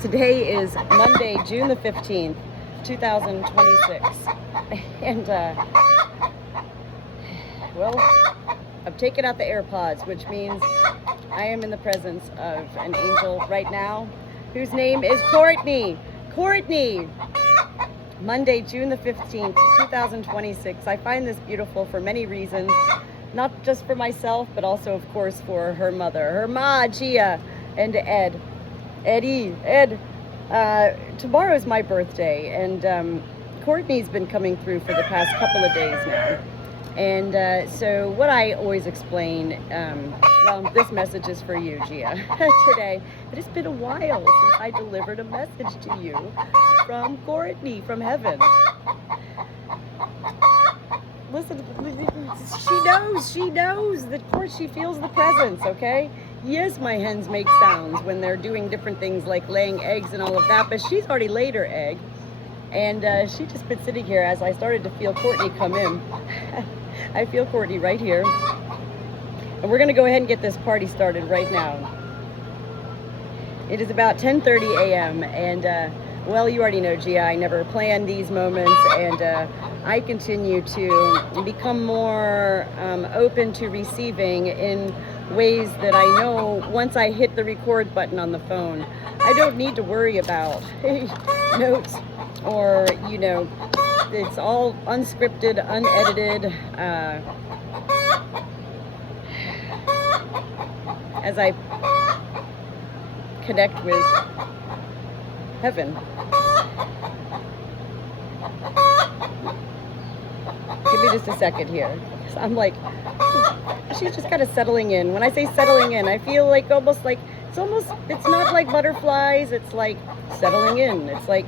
Today is Monday, June the 15th, 2026. And, well, I've taken out the AirPods, which means I am in the presence of an angel right now, whose name is Courtney. Courtney! Monday, June the 15th, 2026. I find this beautiful for many reasons, not just for myself, but also, of course, for her mother, her ma, Gia, and Ed. Ed. Tomorrow's my birthday, and Courtney's been coming through for the past couple of days now. And so what I always explain, well, this message is for you, Gia, today. It has been a while since I delivered a message to you from Courtney, from heaven. Listen, she knows that, of course, she feels the presence, okay? Yes, my hens make sounds when they're doing different things like laying eggs and all of that, but she's already laid her egg. And she just been sitting here as I started to feel Courtney come in. I feel Courtney right here. And we're gonna go ahead and get this party started right now. It is about 10:30 a.m. and well, you already know, Gia, I never plan these moments, and I continue to become more open to receiving in ways that I know once I hit the record button on the phone, I don't need to worry about notes or, you know, it's all unscripted, unedited. As I connect with heaven. Give me just a second here. I'm like, she's just kind of settling in. When I say settling in, I feel like it's not like butterflies, it's like settling in. It's like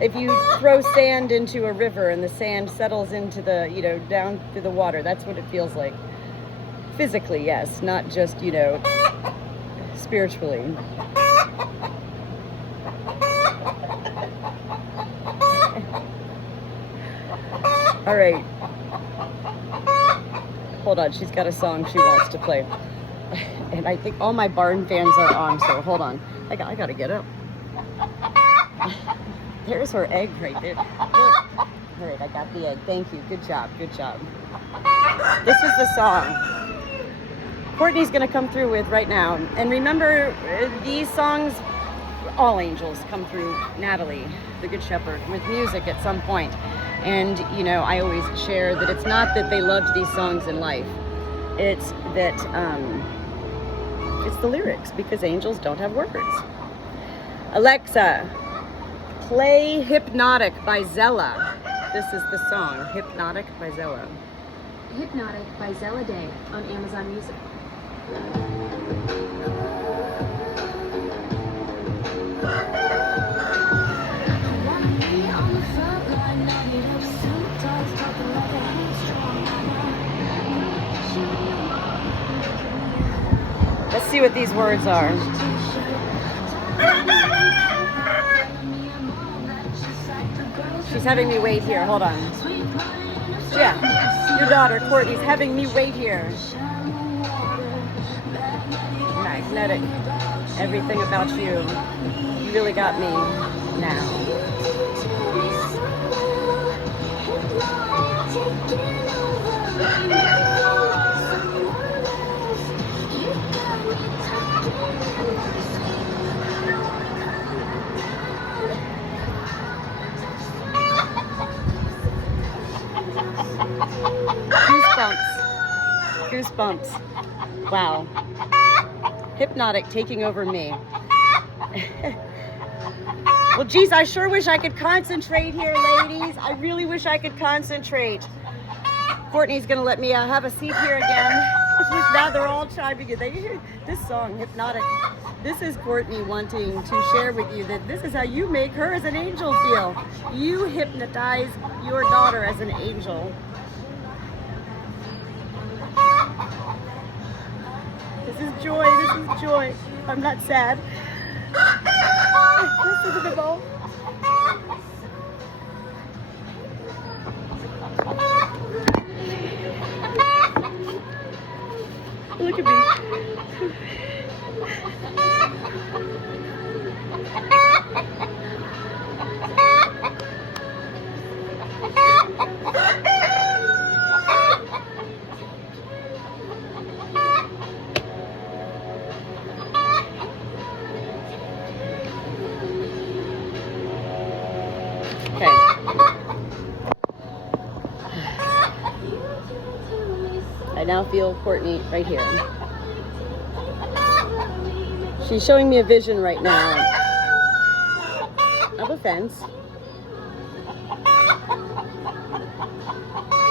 if you throw sand into a river and the sand settles into the, you know, down through the water. That's what it feels like. Physically, yes, not just, you know, spiritually. All right. Hold on, she's got a song she wants to play. And I think all my barn fans are on, so hold on. I gotta get up. There's her egg right there. Look. All right, I got the egg. Thank you. Good job. Good job. This is the song Courtney's gonna come through with right now. And remember, these songs, all angels come through Natalie, the Good Shepherd, with music at some point. And, you know, I always share that it's not that they loved these songs in life. It's that, it's the lyrics, because angels don't have words. Alexa, play Hypnotic by Zella. This is the song, Hypnotic by Zella. Hypnotic by Zella Day on Amazon Music. Let's see what these words are. She's having me wait here. Hold on. Yeah, your daughter, Courtney's having me wait here. Magnetic. Everything about you. You really got me now. Goosebumps. Wow. Hypnotic taking over me. Well, geez, I sure wish I could concentrate here, ladies. I really wish I could concentrate. Courtney's gonna let me have a seat here again. Now they're all chiming in. They hear this song, Hypnotic. This is Courtney wanting to share with you that this is how you make her as an angel feel. You hypnotize your daughter as an angel. This is joy. This is joy. I'm not sad. Listen to them all. Look Look at me. Okay. I now feel Courtney right here. She's showing me a vision right now of a fence.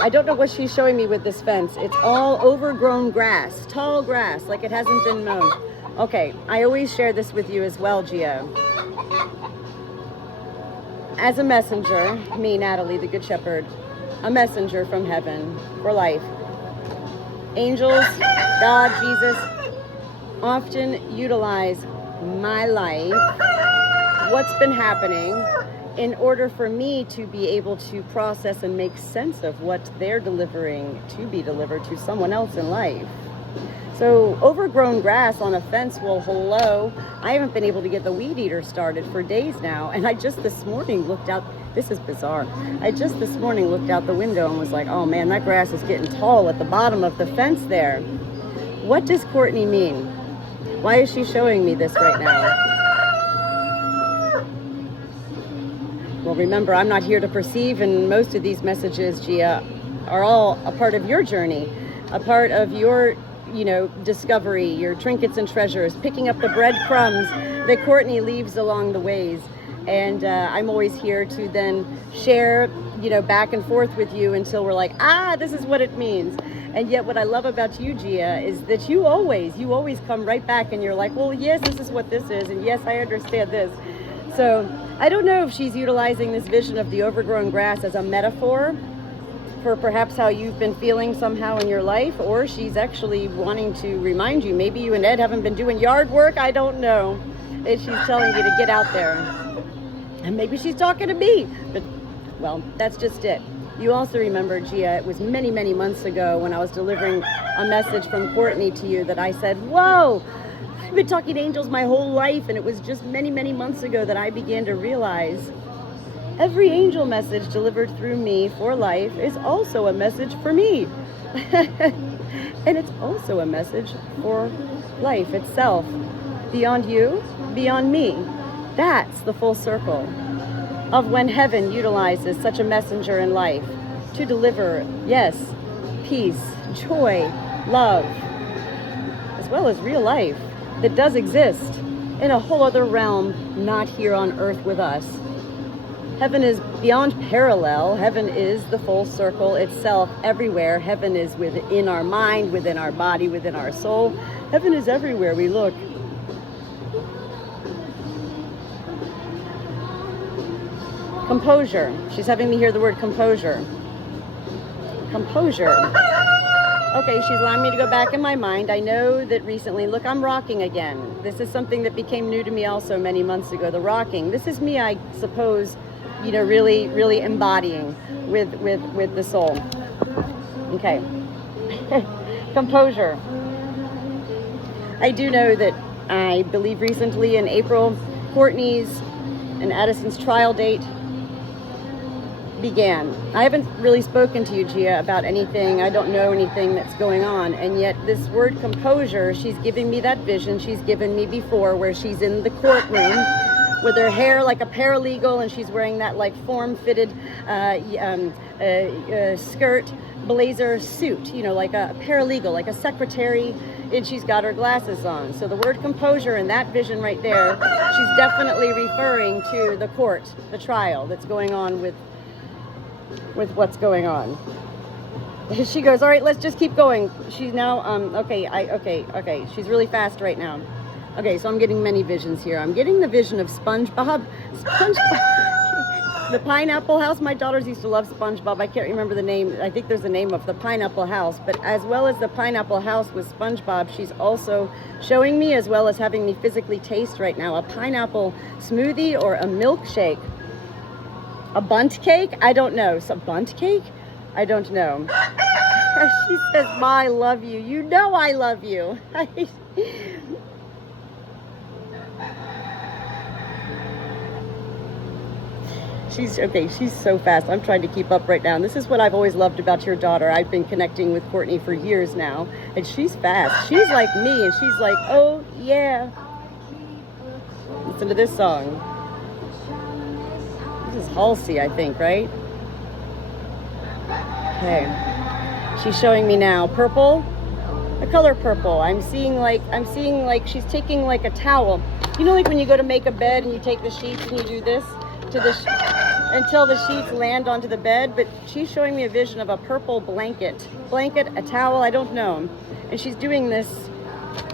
I don't know what she's showing me with this fence. It's all overgrown grass, tall grass, like it hasn't been mown. Okay, I always share this with you as well, Gia. As a messenger, me, Natalie, the Good Shepherd, a messenger from heaven for life. Angels, God, Jesus, often utilize my life, what's been happening, in order for me to be able to process and make sense of what they're delivering to be delivered to someone else in life. So overgrown grass on a fence, well, hello. I haven't been able to get the weed eater started for days now. And I just this morning looked out, this is bizarre. I just this morning looked out the window and was like, oh man, that grass is getting tall at the bottom of the fence there. What does Courtney mean? Why is she showing me this right now? Well, remember, I'm not here to perceive, and most of these messages, Gia, are all a part of your journey, a part of your discovery, your trinkets and treasures, picking up the breadcrumbs that Courtney leaves along the ways. And I'm always here to then share, back and forth with you until we're like, this is what it means. And yet what I love about you, Gia, is that you always come right back and you're like, well, yes, this is what this is. And yes, I understand this. So I don't know if she's utilizing this vision of the overgrown grass as a metaphor for perhaps how you've been feeling somehow in your life, or she's actually wanting to remind you, maybe you and Ed haven't been doing yard work, I don't know. And she's telling you to get out there. And maybe she's talking to me, but well, that's just it. You also remember, Gia, it was many, many months ago when I was delivering a message from Courtney to you that I said, whoa, I've been talking to angels my whole life, and it was just many, many months ago that I began to realize every angel message delivered through me for life is also a message for me. And it's also a message for life itself. Beyond you, beyond me. That's the full circle of when heaven utilizes such a messenger in life to deliver, yes, peace, joy, love, as well as real life that does exist in a whole other realm, not here on earth with us. Heaven is beyond parallel. Heaven is the full circle itself everywhere. Heaven is within our mind, within our body, within our soul. Heaven is everywhere we look. Composure. She's having me hear the word composure. Composure. Okay, she's allowing me to go back in my mind. I know that recently, look, I'm rocking again. This is something that became new to me also many months ago, the rocking. This is me, I suppose, really, really embodying with the soul. Okay. Composure. I do know that I believe recently in April, Courtney's and Addison's trial date began. I haven't really spoken to you, Gia, about anything. I don't know anything that's going on. And yet this word composure, she's giving me that vision she's given me before, where she's in the courtroom with her hair like a paralegal, and she's wearing that like form-fitted skirt, blazer suit, like a paralegal, like a secretary, and she's got her glasses on. So the word composure in that vision right there, she's definitely referring to the court, the trial that's going on with what's going on. She goes, all right, let's just keep going. She's now, okay. She's really fast right now. Okay, so I'm getting many visions here. I'm getting the vision of SpongeBob. The Pineapple House. My daughters used to love SpongeBob. I can't remember the name. I think there's a name of the Pineapple House. But as well as the Pineapple House with SpongeBob, she's also showing me, as well as having me physically taste right now, a pineapple smoothie or a milkshake. A bunt cake? I don't know. Some bunt cake? I don't know. She says, Ma, I love you. You know I love you. She's so fast. I'm trying to keep up right now. And this is what I've always loved about your daughter. I've been connecting with Courtney for years now. And she's fast. She's like me. And she's like, oh, yeah. Listen to this song. This is Halsey, I think, right? Okay. She's showing me now purple, the color purple. I'm seeing like she's taking like a towel. You know, like when you go to make a bed and you take the sheets and you do this to until the sheets land onto the bed. But she's showing me a vision of a purple blanket, a towel, I don't know. And she's doing this,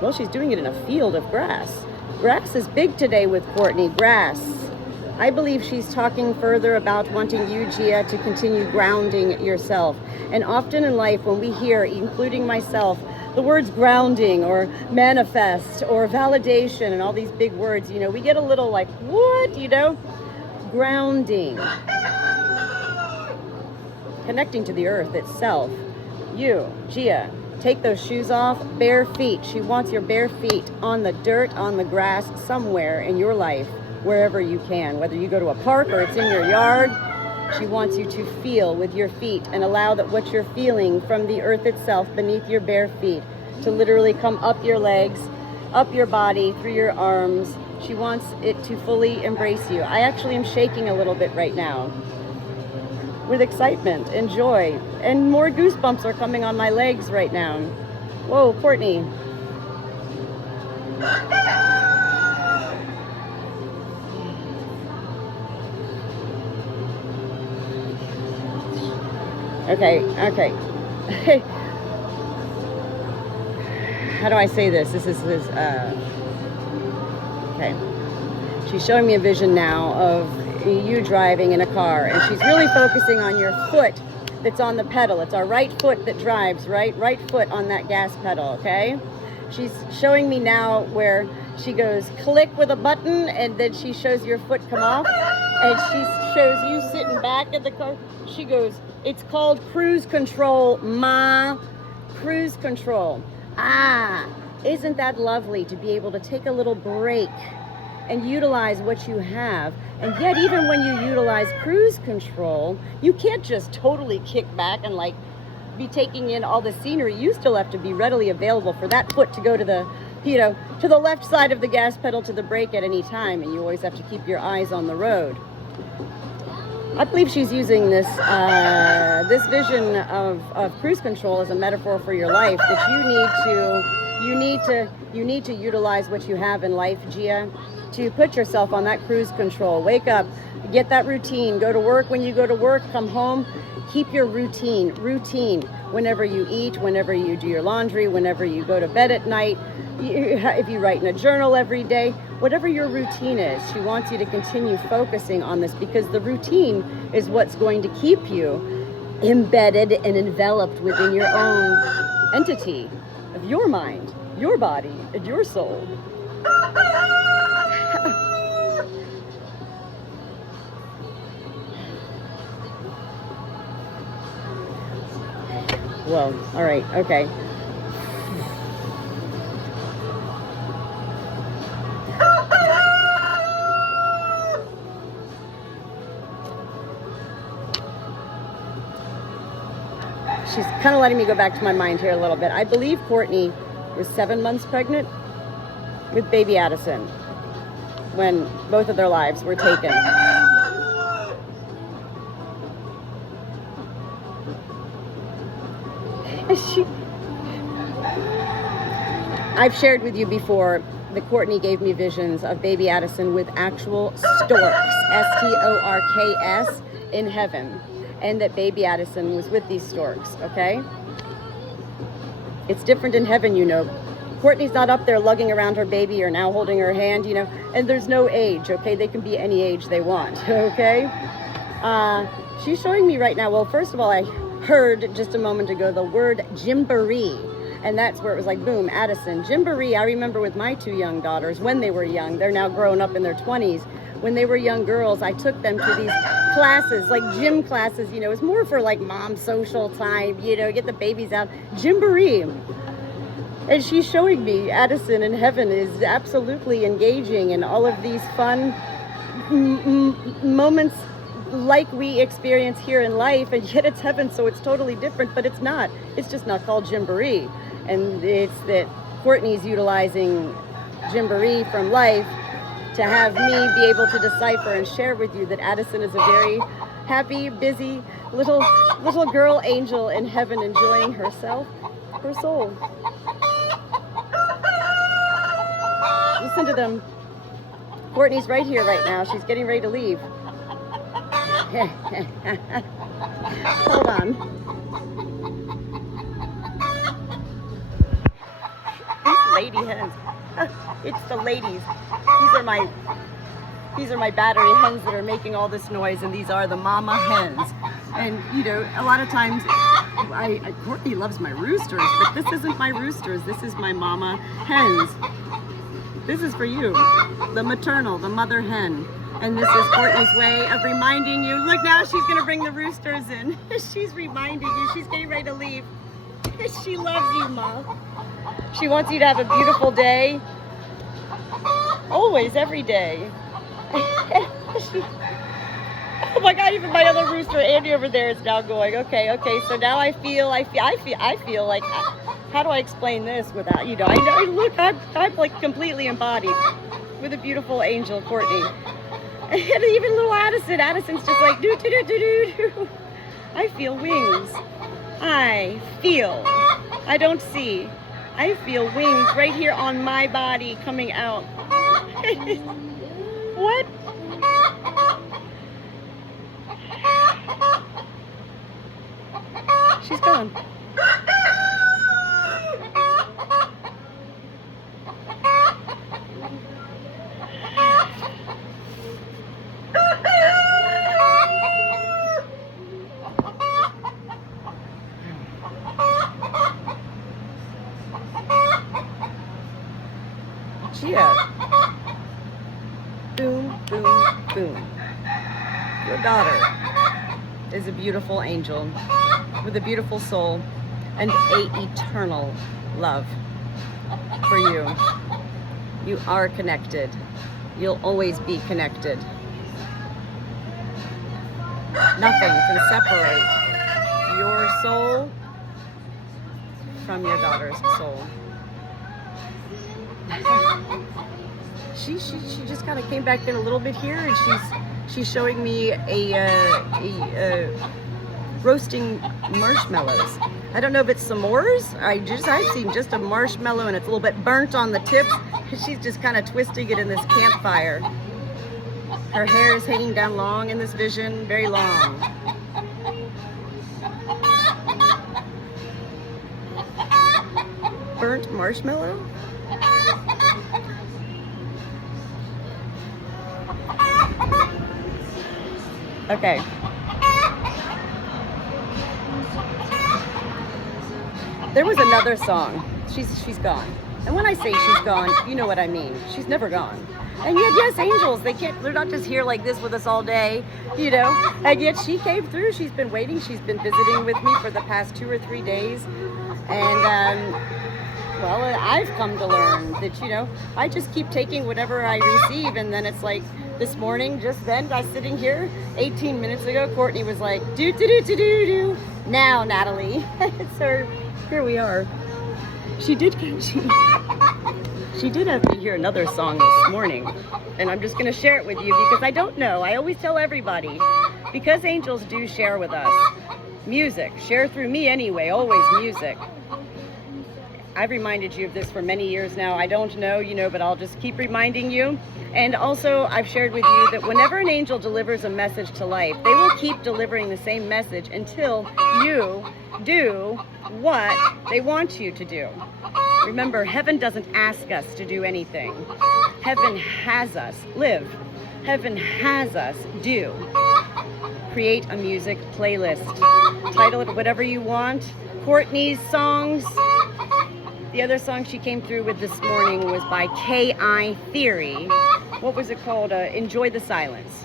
well, she's doing it in a field of grass. Grass is big today with Courtney, grass. I believe she's talking further about wanting you, Gia, to continue grounding yourself. And often in life, when we hear, including myself, the words grounding or manifest or validation and all these big words, you know, we get a little like, what, you know? Grounding. Connecting to the earth itself. You, Gia, take those shoes off, bare feet. She wants your bare feet on the dirt, on the grass, somewhere in your life. Wherever you can, whether you go to a park or it's in your yard, she wants you to feel with your feet and allow that what you're feeling from the earth itself beneath your bare feet to literally come up your legs, up your body, through your arms. She wants it to fully embrace you. I actually am shaking a little bit right now with excitement and joy, and more goosebumps are coming on my legs right now. Whoa, Courtney. Okay. How do I say this? This is okay. She's showing me a vision now of you driving in a car, and she's really focusing on your foot that's on the pedal. It's our right foot that drives, right foot on that gas pedal, okay? She's showing me now where she goes click with a button, and then she shows your foot come off, and she shows you sitting back in the car. She goes, it's called cruise control, Ma. Cruise control. Ah, isn't that lovely to be able to take a little break and utilize what you have? And yet, even when you utilize cruise control, you can't just totally kick back and like be taking in all the scenery. You still have to be readily available for that foot to go to the, you know, to the left side of the gas pedal to the brake at any time, and you always have to keep your eyes on the road. I believe she's using this this vision of cruise control as a metaphor for your life, that you need to utilize what you have in life, Gia, to put yourself on that cruise control. Wake up, get that routine, go to work. When you go to work, come home, keep your routine. Whenever you eat, whenever you do your laundry, whenever you go to bed at night, if you write in a journal every day, whatever your routine is, she wants you to continue focusing on this, because the routine is what's going to keep you embedded and enveloped within your own entity of your mind, your body, and your soul. Well, all right, okay. She's kind of letting me go back to my mind here a little bit. I believe Courtney was 7 months pregnant with baby Addison when both of their lives were taken. I've shared with you before that Courtney gave me visions of baby Addison with actual storks, S-T-O-R-K-S, in heaven. And that baby Addison was with these storks, okay? It's different in heaven, you know. Courtney's not up there lugging around her baby or now holding her hand, you know, and there's no age, okay? They can be any age they want, okay? She's showing me right now, well, first of all, I heard just a moment ago the word Gymboree, and that's where it was like, boom, Addison. Gymboree, I remember with my two young daughters, when they were young, they're now grown up in their 20s, when they were young girls, I took them to these classes, like gym classes, you know, it's more for like mom social time, you know, get the babies out, gymboree. And she's showing me Addison in heaven is absolutely engaging in all of these fun moments like we experience here in life, and yet it's heaven, so it's totally different, but it's not. It's just not called gymboree. And it's that Courtney's utilizing gymboree from life to have me be able to decipher and share with you that Addison is a very happy, busy little girl angel in heaven, enjoying herself, her soul. Listen to them. Courtney's right here right now. She's getting ready to leave. Hold on. These lady hens. It's the ladies. These are my battery hens that are making all this noise, and these are the mama hens. And you know, a lot of times, Courtney loves my roosters, but this isn't my roosters. This is my mama hens. This is for you, the maternal, the mother hen. And this is Courtney's way of reminding you. Look, now she's gonna bring the roosters in. She's reminding you, she's getting ready to leave. She loves you, Ma. She wants you to have a beautiful day. Always, every day. Oh my God, even my other rooster, Andy over there, is now going, okay, so now I feel like, how do I explain this without, you know, look, I'm like completely embodied with a beautiful angel, Courtney. And even little Addison's just like, do. I feel wings. I don't see. I feel wings right here on my body coming out. What? She's gone. Chia. Boom, boom, boom. Your daughter is a beautiful angel with a beautiful soul and a eternal love for you. You are connected. You'll always be connected. Nothing can separate your soul from your daughter's soul. She just kind of came back in a little bit here, and she's showing me a roasting marshmallows. I don't know if it's s'mores. I've seen just a marshmallow, and it's a little bit burnt on the tips. She's just kind of twisting it in this campfire. Her hair is hanging down long in this vision, very long. Burnt marshmallow? Okay. There was another song. She's gone. And when I say she's gone, you know what I mean. She's never gone. And yet, yes, angels, they're not just here like this with us all day, you know. And yet she came through. She's been waiting. She's been visiting with me for the past 2 or 3 days. And, well, I've come to learn that, you know, I just keep taking whatever I receive. And then it's like this morning, just then, I was sitting here 18 minutes ago. Courtney was like, do. Now, Natalie. So here we are. She did have me hear another song this morning, and I'm just going to share it with you because I don't know. I always tell everybody, because angels do share with us. Music, share through me anyway, always music. I've reminded you of this for many years now. I don't know, you know, but I'll just keep reminding you. And also, I've shared with you that whenever an angel delivers a message to life, they will keep delivering the same message until you do what they want you to do. Remember, heaven doesn't ask us to do anything. Heaven has us live. Heaven has us do. Create a music playlist. Title it whatever you want. Courtney's songs. The other song she came through with this morning was by K.I. Theory. what was it called? Enjoy the Silence.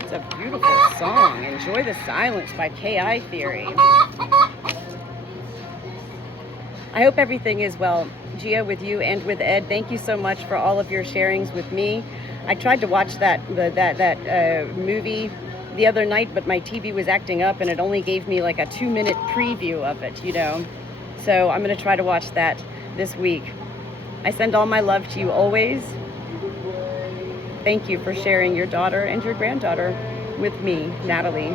It's a beautiful song. Enjoy the Silence by K.I. Theory. I hope everything is well, Gia, with you and with Ed. Thank you so much for all of your sharings with me. I tried to watch that movie the other night, but my TV was acting up and it only gave me like a 2-minute preview of it, you know. So I'm going to try to watch that this week. I send all my love to you always. Thank you for sharing your daughter and your granddaughter with me, Natalie.